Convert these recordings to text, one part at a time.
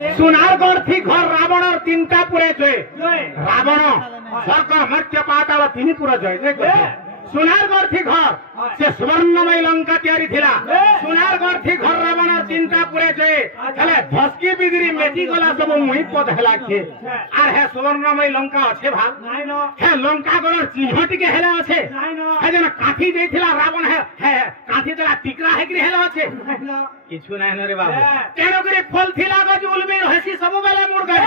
सुनारगढ़ थी घर रावण और तीनटा पुरे जोए रावण स्वर्ग मर्त्य पाताल तीन पुरा जोए सुनारगढ़ थी घर से सुवर्णमय लंका तैयारी थिला सुनारगढ़ थी घर रावण और तीनटा पुरे जोए हेले धसकी बिगड़ी मेटी गला सब मुही पद हेला के आर हे सुवर्णमय लंका अच्छे भाग हे लंका गलर चिन्ह टिके हेला अच्छे हे जन काठी देथिला रावण हे काठी देला टिकरा हे कि हेला अच्छे किछु नाही न रे बाबू तेनो करे फल थिला गज उलमे रहसी सब बेले मुड़ गए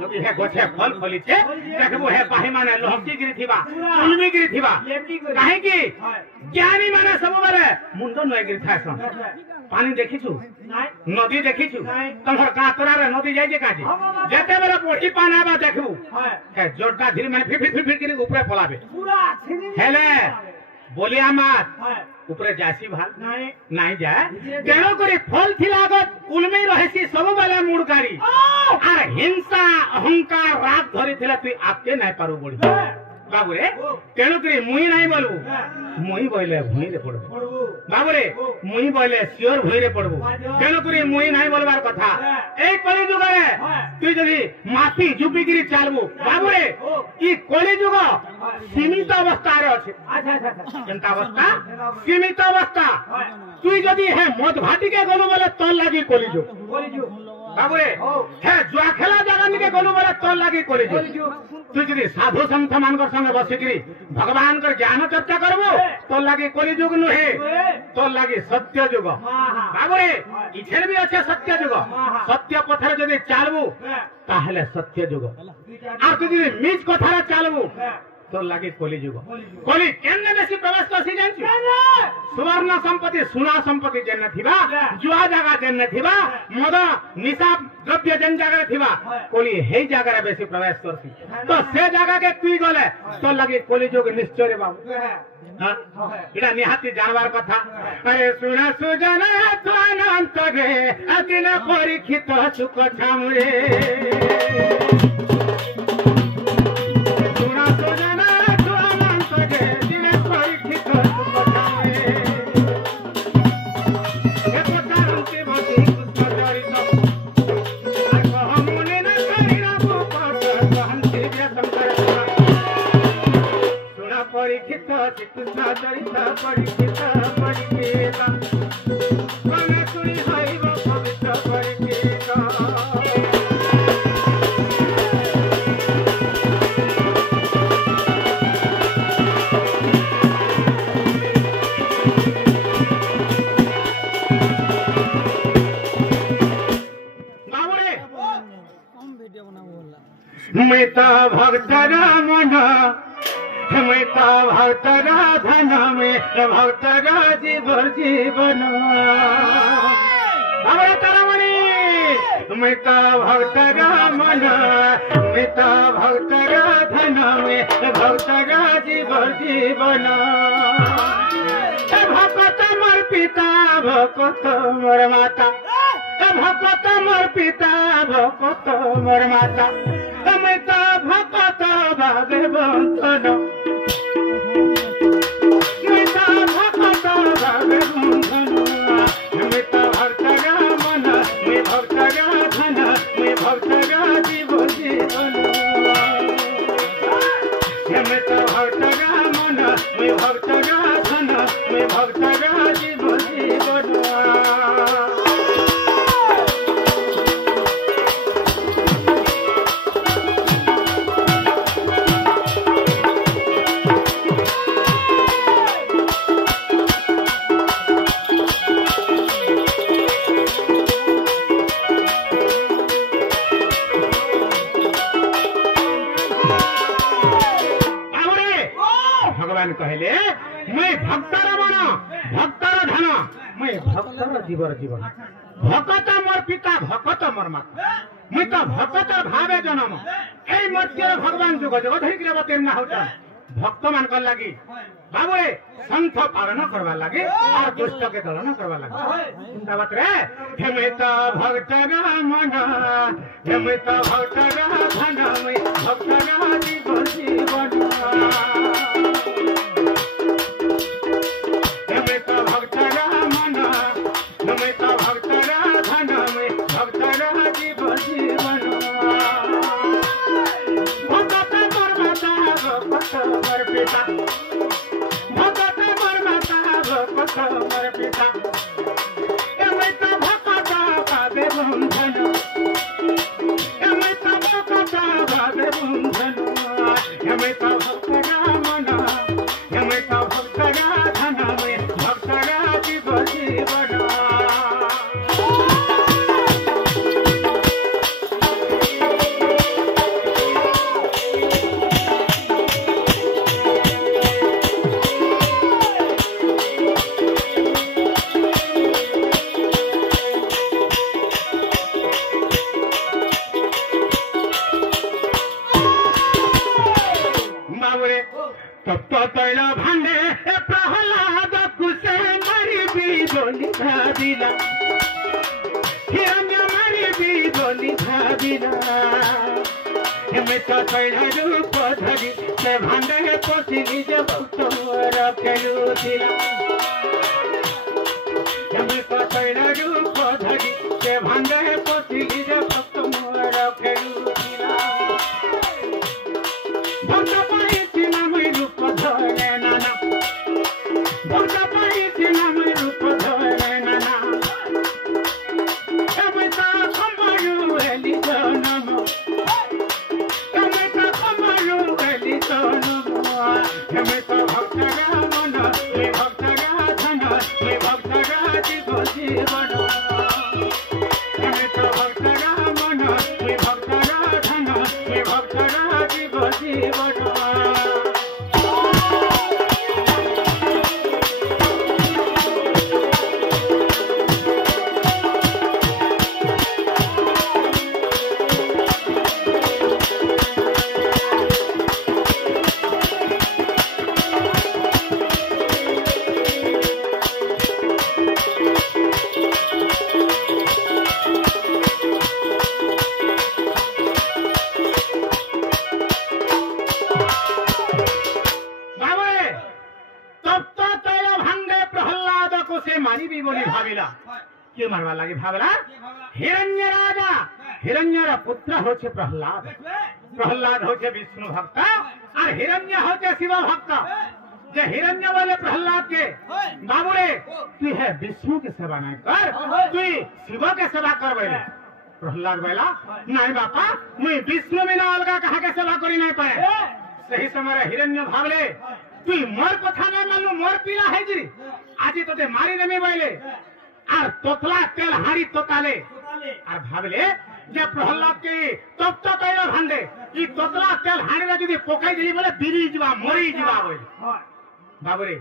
जदि हे गछे फल फली छे देखबो हे बाही माने लहकी गिरी थिबा उलमी गिरी थिबा काहे की ज्ञानी माने सब बेले मुंड नय गिरी थासन पानी देखिछु नदी देखिछु तमहर कातरा रे नदी जाय जे काजे जेते बेले पोठी पानाबा देखबू हे जोरदार धीरे माने फिर गिरी ऊपर पलाबे पूरा हेले बोलिया मात ऊपर जासी भाग नहीं जाए तेणु करी फल थिला गत उलमे रहेसी सब बेले मुड़कारी आर हिंसा अहंकार राग धरी थिला तू आपके नहीं पारू बड़ी बाबू रे तेणु करी मुई नहीं बोलबू मुई बोले भूई रे पड़बू बाबू रे मुई बोले सियोर भूई रे पड़बू तेणु करी मुई नहीं बोलबार कथा ए कली जुग रे तू जदी माफी जुबिगिरी चालबू बाबू रे ई कली जुग सीमित अवस्था रे अछि केनता अवस्था सीमित अवस्था तू जदी है मद भाटी के गलु बोले तोल लागी कली जुग बाबू रे हे जुआ खेला जगन के गलु बोले तोल लागी कली जुग तू जदी साधु संत मानकर संग बसिकरी भगवान कर ज्ञान चर्चा करबो तो लागी कली जुग नुहे तो लागी सत्य जुग बाबू रे इछेर भी अच्छे सत्य जुग सत्य पथरे जदी चालबू ताहले सत्य जुग आ तू जदी मिज कथारे चालबू तो लागे कली जुग कली केन्ने बेसी प्रवेश करसी जानछु सुवर्ण संपत्ति सुना संपत्ति जेन्ने थिबा जुआ जगह जेन्ने थिबा मद निशा द्रव्य जेन जगह थिबा कली हे जगह रे बेसी प्रवेश करसी तो से जगह के तुई गले तो लागे कली जुग निश्चय रे बाबू इडा निहाती जानवार कथा अरे सुना सुजन तो अनंत गे अदिन परीक्षित सुख छामुरे मैं तो भक्त रामन मैं तो भक्त राधन में भक्त जीवन मैं तो भक्त रामन मैं तो भक्त राधन में भक्त जीवन भक्त मोर पिता भक्त मोर माता भक्त मोर पिता भक्त मोर माता मैं तो भक्त भगवंतन मैं तो भक्त भगवंतन मैं तो भक्त रामन मैं भक्त राधन मैं भक्त जीवन मैं तो भक्त रामन मैं भक्त राधन मैं भक्त जीवन कहले मैं भक्तर मन भक्तर धन मैं भक्तर जीवन भक्त मोर पिता भक्त मोर माता मैं तो भक्त भावे जन्म ए मध्य भगवान जुग जुग धरि बतेना होता भक्त मान कर लगी बाबू रे संत पालन करवा लगे और दुष्ट के दलन करवा लगे चिंता बात रे हे मैं तो भक्त मन हे मैं तो भक्त धन मैं भक्त जीवन भक्त तप्त तैल भांडे प्रहलाद कुसे मारिबी बोली भाविला हिरण्य मारिबी बोली भाविला हेमत तैल रूप धरी से भांडे पशिली जे भक्त रखेलुथिला हेमत तैल रूप धरी से भांडे पशिली जे भक्त रखेलुथिला भक्त पाइछि नामई रूप धरे नाना भक्त पाइछि नामई रूप धरे नाना हेमत खमायु एली जनम हेमत खमायु एली जनम हेमत भक्तरा मन हे भक्तरा धन हे भक्तरा जीवन हेमत भक्तरा मन हे भक्तरा धन हे भक्तरा जीवन क्यों मारवा लगे भावला हिरण्य राजा हिरण्यर पुत्र होचे प्रहलाद प्रहलाद होचे विष्णु भक्त और हिरण्य होचे शिव भक्त जे हिरण्य बोले प्रहलाद के बाबूरे तू है विष्णु के सेवा नहीं कर तू शिव के सेवा कर बोले प्रहलाद बोला नहीं बापा मुई विष्णु बिना अलगा कहा के सेवा करी नहीं पाए सही समय हिरण्य भावले तू मोर कथा नहीं मानू मोर पीला है जी आज तो मारी नहीं बोले और तोतला तेल हाड़ी तोताले और भावले जे प्रहलाद के तप्त तैल भांडे ई तोतला तेल हाड़ी जदी पकाई देली बोले बिरी जीवा मरी जीवा बोले बाबूरे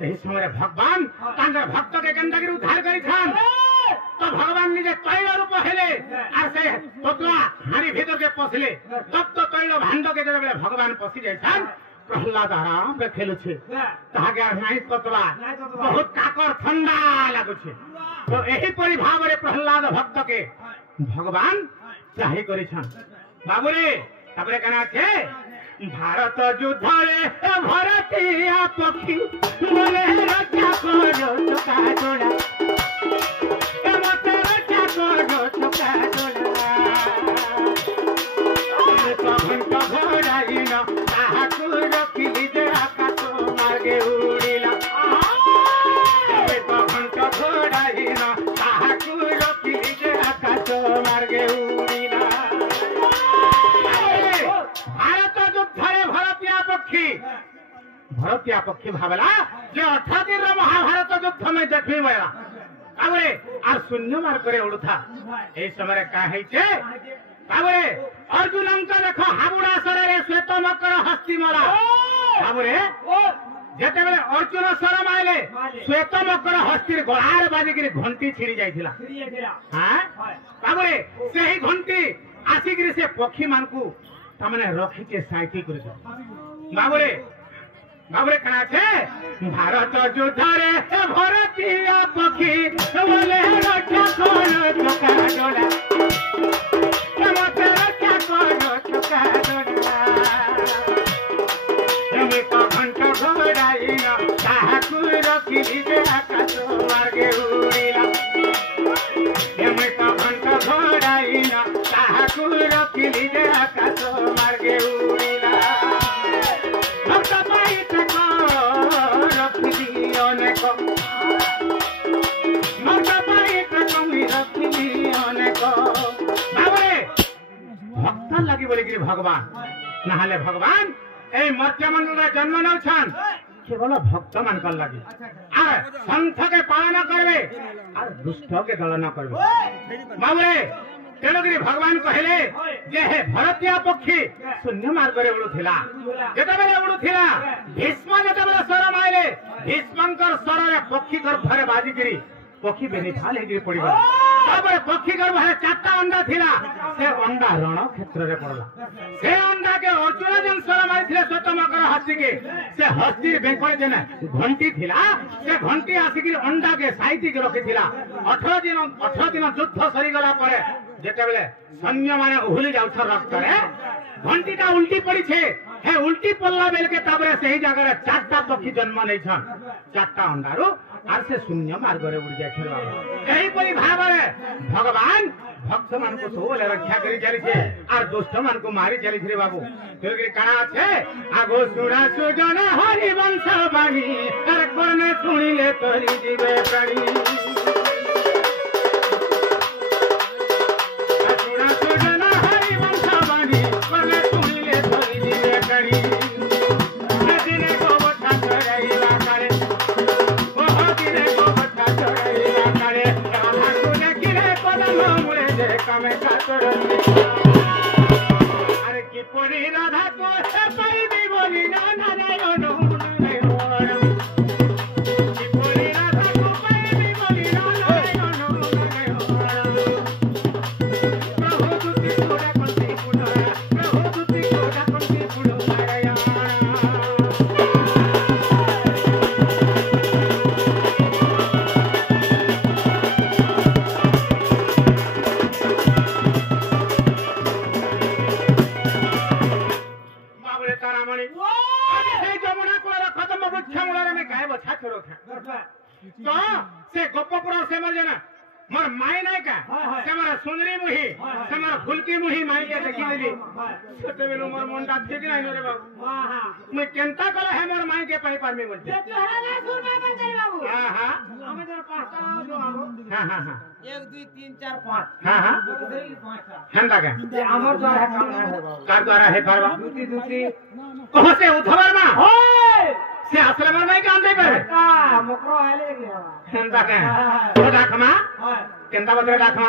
सही समय भगवान तांगर भक्त के गंदगी उद्धार करी छान तो भगवान निजे तैल रूप हेले और से तोतला हाड़ी भीतर के पसले तप्त तैल भांड के जब भगवान पसी जाय छान प्रहलाद आराम रे खेलु छे तागे नहीं तोतला बहुत काकर ठंडा लागु छे तो यही परि भाव रे प्रहलाद भक्त के भगवान चाहे करी छन बाबूरे तबरे कना छे भारत युद्ध रे भरतिया पक्षी बोले रक्षा करो चुका जोड़ा ए मते रक्षा करो चुका जोड़ा तो घंटा घोड़ाइना ताहाकु रखिली जे आकाश मार्गे उड़िला तो घंटा घोड़ाइना ताहाकु रखिली जे आकाश मार्गे उड़िला भारत युद्धरे भरतिया पक्षी भावला जे 18 दिन महाभारत युद्ध में देखी मेरा आबरे आर शून्य मार करे उड़ुथा ए समय का है छे आबरे अर्जुन अंक देखो हाबुड़ा सरे श्वेत मकर हस्ती मरा आबरे जेते बेले अर्जुन सर माइले श्वेत मकर हस्ती गळार बाजी के घंटी छिड़ी जाइथिला हां आबरे सेही घंटी आसीगिरी से पक्षी मानकू तमने रखी के साइती कर बाबूरे बाबूरे कना छे भारत युद्ध रे भरतिया पक्षी बोले रक्षा करो चुका डोला मते रक्षा करो चुका डोला जमे तो घंटा घोड़ाइना ताहाकु रखिली जे आकाश मार्गे उड़िला जमे तो घंटा घोड़ाइना ताहाकु रखिली जे आकाश मार्गे उड़िला भक्त पाइते को रखिली अनेक भक्त पाइते कमी रखिली अनेक बाबरे भक्त लगी बोले कि भगवान नहाले भगवान ए मर्त्य मंडल जन्म न छन केवल भक्त मान कर लगी और संत के पालन करबे और दुष्ट के दलन करबे बाबरे तेलगिरी भगवान कहले जे हे भरतिया पक्षी शून्य मार्ग रे उड़ुथिला जेते बेले उड़ुथिला भीष्म जेते बेले सर माइले भीष्मंकर सर रे पक्षी गर्भ रे बाजीगिरी पक्षी बेनिफाल हेगी पड़िबा तापर पक्षी गर्भ है चारटा अंडा थिला से अंडा रण क्षेत्र रे पड़ला से अंडा के अर्जुन जन सर मारिथिले स्वतमकर हस्ती के से हस्ती बेकळे जेना घंटी थिला से घंटी आसी कि अंडा के साइती के रखि थिला 18 दिन युद्ध सरी गला परे जेते बेले सैन्य माने उहुली जाउछ रक्त रे घंटीटा उल्टी पड़ी छे हे उल्टी पल्ला बेल के ताबरे सही जगह रे चारटा पक्षी जन्म नै छन चारटा अंडारू आर से शून्य मार्ग रे उड़ जाय छे एही परि भाबरे भगवान भक्त मान को सोले रक्षा करी चली छे आर दुष्ट मान को मारी चली छे बाबू तेरे काना छे आगो सुरा सुजन हरि वंश बाणी कर कोने सुनिले तोरी जीवे प्राणी सुरा सुजन हरि वंश बाणी कोने सुनिले तोरी जीवे प्राणी दिने को बता कराइला करे ओ दिने को बता कराइला करे राधा को देखिले पदम मुळे जे कामे कातरली अरे की परी राधा को पाई दी बोली ना ना नारायण की परी राधा को पाई दी बोली ना नारायण प्रभु दुति कोडा कंती पुडा प्रभु दुति कोडा कंती पुडा नारायण तो से गोपपुर से मर जाना मोर माई नहीं का से मोर सुंदरी मुही से मोर फुलकी मुही माई के देखि देली छोटे बेलो मोर मनटा ठीक नहीं रे बाबू हां मैं केंता करे है मोर माई के पाई पारमी बोलते तोरा ना सुनना मत रे बाबू हां हां हमें जरा पांचटा जो आबो हां हां हां 1 2 3 4 5 हां हां हंदा के हमर द्वारा है काम है बाबू कार द्वारा है परवा दूती दूती कहां से उठवर मा ओए से आश्रम में नहीं काम दे पर का मकरो आले गया हंदा के तो डाखमा केंता बदरे डाखमा